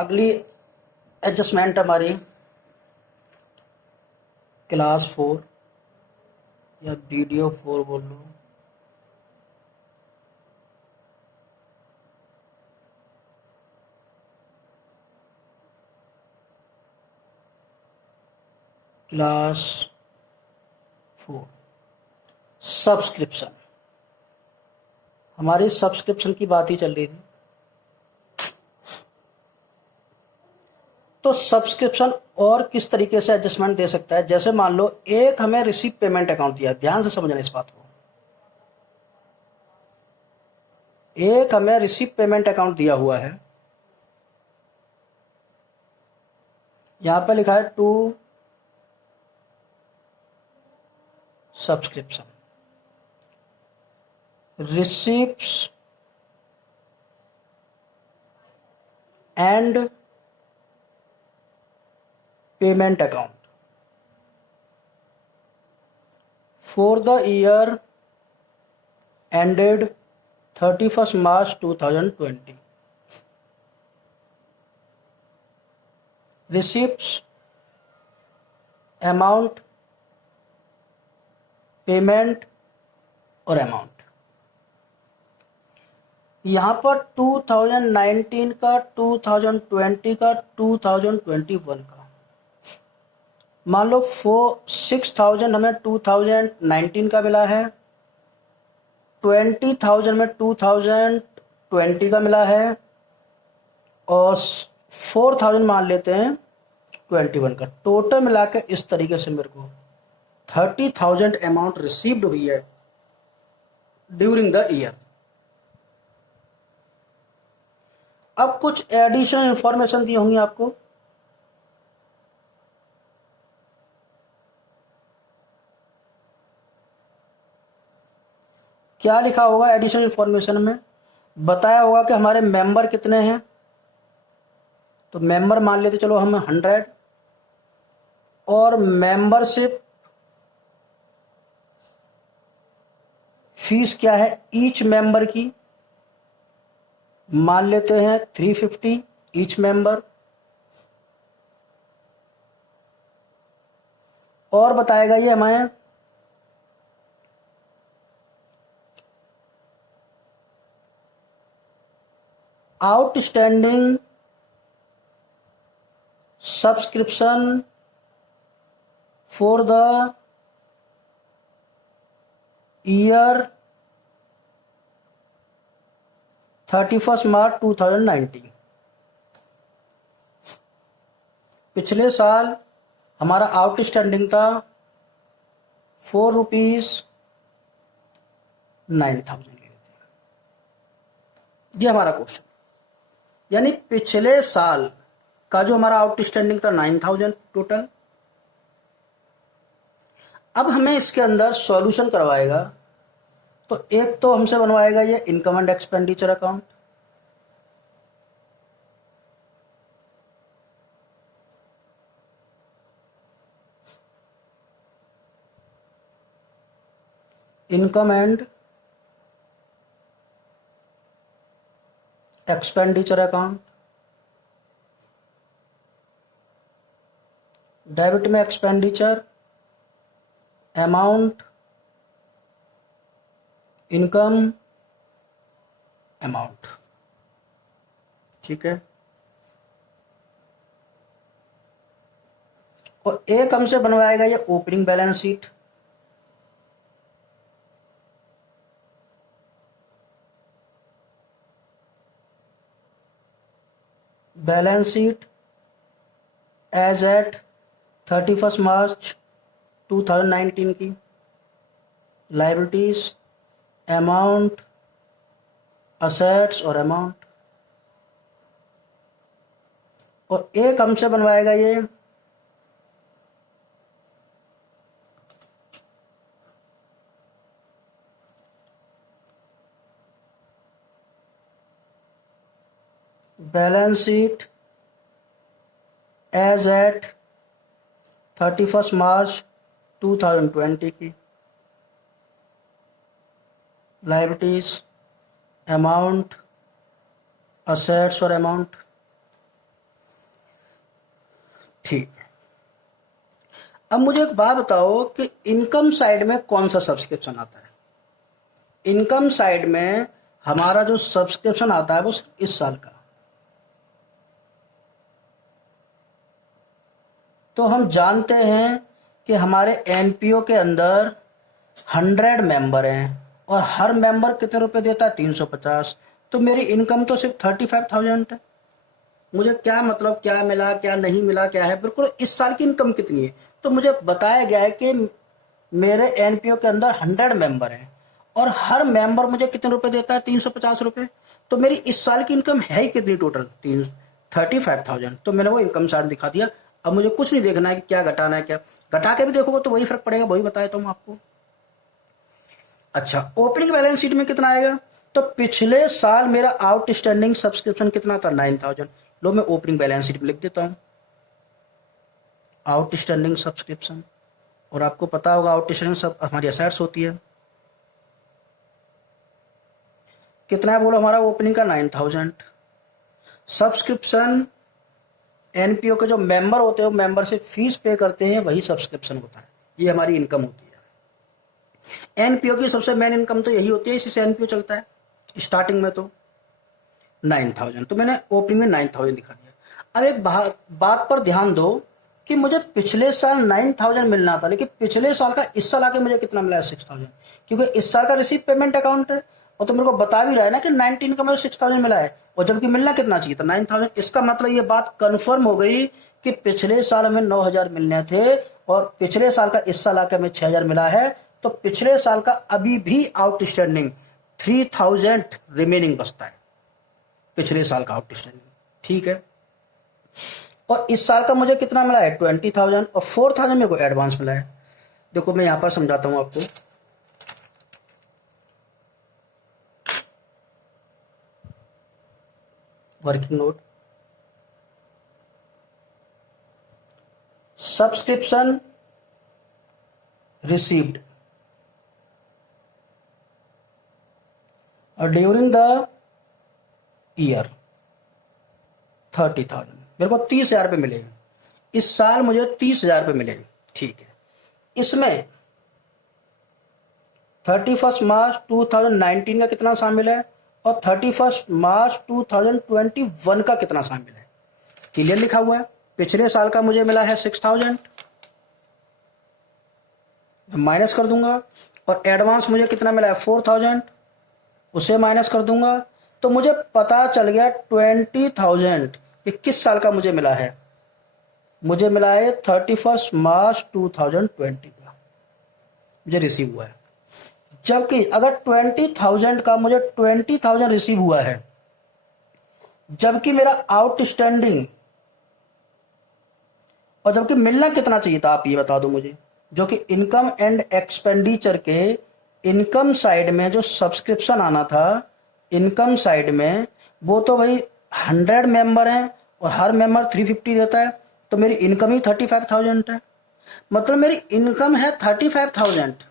अगली एडजस्टमेंट हमारी क्लास 4 या वीडियो 4 बोल लो। क्लास 4 सब्सक्रिप्शन, हमारी सब्सक्रिप्शन की बात ही चल रही थी। तो सब्सक्रिप्शन और किस तरीके से एडजस्टमेंट दे सकता है, जैसे मान लो एक हमें रिसीव पेमेंट अकाउंट दिया, ध्यान से समझना इस बात को। एक हमें रिसीव पेमेंट अकाउंट दिया हुआ है, यहां पर लिखा है to subscription receipts and payment account for the year ended 31st March 2020. Receipts, amount, payment और अमाउंट। यहाँ पर 2019 का, 2020 का, 2021 का, मान लो 6,000 हमें 2019 का मिला है, 20,000 में 2020 का मिला है, और 4,000 मान लेते हैं 21 का। टोटल मिला के इस तरीके से मेरे को 30,000 अमाउंट रिसीव्ड हुई है ड्यूरिंग द ईयर। अब कुछ एडिशनल इंफॉर्मेशन दी होंगी आपको। क्या लिखा होगा एडिशनल इंफॉर्मेशन में? बताया होगा कि हमारे मेंबर कितने हैं, तो मेंबर मान लेते चलो हम 100, और मेंबरशिप फीस क्या है ईच मेंबर की, मान लेते हैं 350 ईच मेंबर। और बताएगा ये हमें outstanding subscription for the year 31st March 2019। पिछले साल हमारा आउटस्टैंडिंग था ₹4,9,000। ये हमारा क्वेश्चन, यानी पिछले साल का जो हमारा आउटस्टैंडिंग था 9,000 टोटल। अब हमें इसके अंदर सॉल्यूशन करवाएगा, तो एक तो हमसे बनवाएगा ये income and expenditure account, income and expenditure account. Debit में एक्सपेंडिचर, अमाउंट, इनकम, अमाउंट। ठीक है। और एक हमसे बनवाएगा ये opening balance sheet, balance sheet as at 31st March 2019 की, लायबिलिटीज, अमाउंट, असेट्स और अमाउंट। और एक हमसे बनवाएगा ये balance sheet as at 31st March 2020 की, लायबिलिटीज, अमाउंट, असेट्स और अमाउंट। ठीक है। अब मुझे एक बात बताओ कि इनकम साइड में कौन सा सब्सक्रिप्शन आता है? इनकम साइड में हमारा जो सब्सक्रिप्शन आता है वो इस साल का। तो हम जानते हैं कि हमारे एनपीओ के अंदर 100 मेंबर हैं और हर मेंबर कितने रुपए देता है? 350। तो मेरी इनकम तो सिर्फ 35,000 है। मुझे क्या मतलब, क्या मिला क्या नहीं मिला क्या है, बिल्कुल इस साल की इनकम कितनी है? तो मुझे बताया गया है कि मेरे एनपीओ के अंदर 100 मेंबर हैं और हर मेंबर मुझे कितने रुपए देता है? 350 रुपए। तो मेरी इस साल की इनकम है ही कितनी टोटल? 35,000। तो मैंने वो इनकम चार्ट दिखा दिया। अब मुझे कुछ नहीं देखना है कि क्या घटाना है, क्या घटा के भी देखोगे तो वही फर्क पड़ेगा, वही बताया तुम आपको। अच्छा, ओपनिंग बैलेंस शीट में कितना आएगा? तो पिछले साल मेरा आउटस्टैंडिंग सब्सक्रिप्शन कितना था? 9,000। लो मैं ओपनिंग बैलेंस शीट में लिख देता हूं आउटस्टैंडिंग सब्सक्रिप्शन। और आपको पता होगा आउटस्टैंडिंग सब हमारी असेट्स होती है। कितना है बोलो? हमारा ओपनिंग का 9,000। सब्सक्रिप्शन एनपीओ के जो मेंबर होते हैं वो मेंबर से फीस पे करते हैं, वही सब्सक्रिप्शन होता है। ये हमारी इनकम होती है। एनपीओ की सबसे मेन इनकम तो यही होती है, इसी से एनपीओ चलता है। स्टार्टिंग में तो 9,000, तो मैंने ओपनिंग में 9,000 दिखा दिया। अब एक बात पर ध्यान दो कि मुझे पिछले साल 9,000 मिलना था, लेकिन पिछले साल का इस साल आके मुझे कितना मिला है? 6,000। क्योंकि इस साल का रिसीव पेमेंट अकाउंट है और तो मेरे को बता भी रहा है ना कि 19 का मुझे 6,000 मिला है, और जबकि मिलना कितना चाहिए था? 9,000। इसका मतलब ये बात कंफर्म हो गई कि पिछले साल में 9,000 मिलने थे और पिछले साल का इस साल आके हमें 6,000 मिला है। तो पिछले साल का अभी भी आउटस्टैंडिंग 3,000 रिमेनिंग बचता है, पिछले साल का आउटस्टैंडिंग। ठीक है। और इस साल का मुझे कितना मिला है? 20,000 और 4,000 मेरे को एडवांस मिला है। देखो मैं यहां पर समझाता हूं आपको। वर्किंग नोट, सब्सक्रिप्शन रिसीव्ड और ड्यूरिंग द ईयर 30,000। मेरे को 30,000 रुपये मिले। इस साल मुझे 30,000 रुपये मिले। ठीक है। इसमें 31 मार्च 2019 का कितना शामिल है और 31 मार्च 2021 का कितना शामिल है? क्लियर लिखा हुआ है। पिछले साल का मुझे मिला है 6,000, माइनस कर दूंगा। और एडवांस मुझे कितना मिला है? 4,000, उसे माइनस कर दूंगा। तो मुझे पता चल गया 20,000 ये किस साल का मुझे मिला है? मुझे मिला है 31 मार्च 2020 का मुझे रिसीव हुआ है। जबकि अगर 20,000 का मुझे 20,000 रिसीव हुआ है, जबकि मेरा आउटस्टैंडिंग, और जबकि मिलना कितना चाहिए था आप ये बता दो मुझे। जो कि इनकम एंड एक्सपेंडिचर के इनकम साइड में जो सब्सक्रिप्शन आना था, इनकम साइड में वो तो भाई 100 मेंबर हैं और हर मेंबर 350 देता है। तो मेरी इनकम ही 35,000 है। मतलब मेरी इनकम है 35,000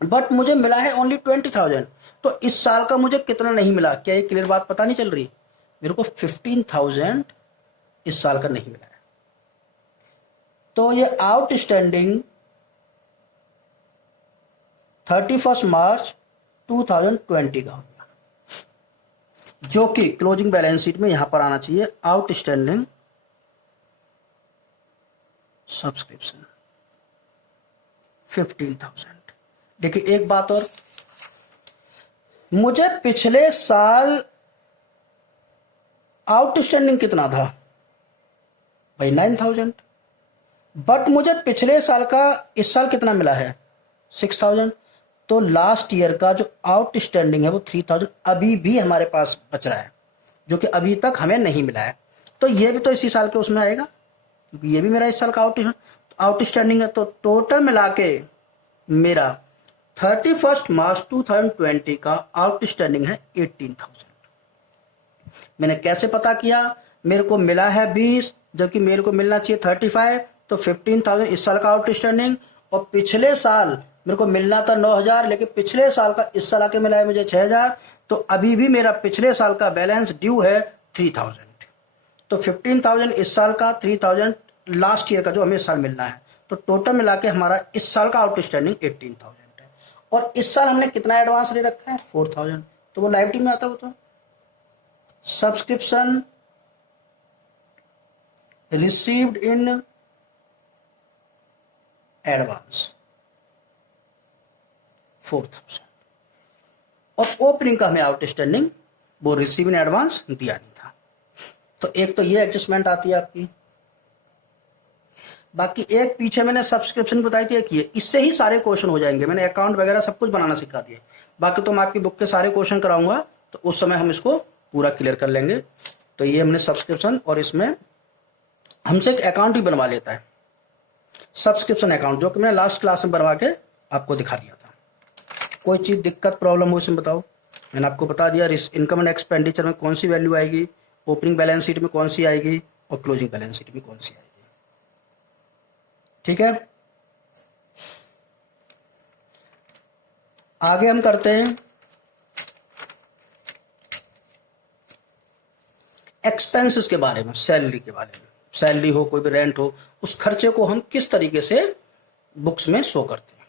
बट मुझे मिला है ओनली 20,000। तो इस साल का मुझे कितना नहीं मिला? क्या ये क्लियर बात पता नहीं चल रही? मेरे को 15,000 इस साल का नहीं मिला है। तो ये आउटस्टैंडिंग 31 मार्च 2020 का हो गया, जो कि क्लोजिंग बैलेंस शीट में यहां पर आना चाहिए आउटस्टैंडिंग सब्सक्रिप्शन 15,000। देखिए एक बात और, मुझे पिछले साल आउटस्टैंडिंग कितना था भाई? 9,000। बट मुझे पिछले साल का इस साल कितना मिला है? 6,000। तो लास्ट ईयर का जो आउटस्टैंडिंग है वो 3,000 अभी भी हमारे पास बच रहा है, जो कि अभी तक हमें नहीं मिला है। तो ये भी तो इसी साल के उसमें आएगा, क्योंकि ये भी मेरा इस साल का आउटस्टैंडिंग है। तो टोटल मिला के मेरा 31 मार्च 2020 का आउटस्टैंडिंग है 18,000। मैंने कैसे पता किया? मेरे को मिला है 20, जबकि मेरे को मिलना चाहिए 35। तो 15,000 इस साल का आउटस्टैंडिंग, और पिछले साल मेरे को मिलना था 9,000, लेकिन पिछले साल का इस साल आके मिला है मुझे 6,000। तो अभी भी मेरा पिछले साल का बैलेंस ड्यू है 3,000। तो 15,000 इस साल का, 3,000 लास्ट ईयर का जो हमें इस साल मिलना है। तो टोटल मिला के हमारा इस साल का आउटस्टैंडिंग 18,000 है, और इस साल हमने कितना एडवांस ले रखा है 4,000, तो वो लाइबिलिटी में आता है। वो तो सब्सक्रिप्शन रिसीव्ड इन एडवांस 4,000, और ओपनिंग का हमें आउटस्टैंडिंग वो रिसीव इन एडवांस दिया नहीं था। तो एक तो ये एडजस्टमेंट आती है आपकी। बाकी एक पीछे मैंने सब्सक्रिप्शन बताई थी, एक ये, इससे ही सारे क्वेश्चन हो जाएंगे। मैंने अकाउंट वगैरह सब कुछ बनाना सिखा दिया। बाकी तो मैं आपकी बुक के सारे क्वेश्चन कराऊंगा, तो उस समय हम इसको पूरा क्लियर कर लेंगे। तो ये हमने सब्सक्रिप्शन, और इसमें हमसे एक अकाउंट भी बनवा लेता है, सब्सक्रिप्शन अकाउंट, जो कि मैंने लास्ट क्लास में बनवा के आपको दिखा दिया था। कोई चीज़ दिक्कत प्रॉब्लम हो इसमें बताओ। मैंने आपको बता दिया इनकम एंड एक्सपेंडिचर में कौन सी वैल्यू आएगी, ओपनिंग बैलेंस शीट में कौन सी आएगी, और क्लोजिंग बैलेंस शीट में कौन सी आएगी। ठीक है, आगे हम करते हैं एक्सपेंसेस के बारे में, सैलरी के बारे में। सैलरी हो, कोई भी रेंट हो, उस खर्चे को हम किस तरीके से बुक्स में शो करते हैं।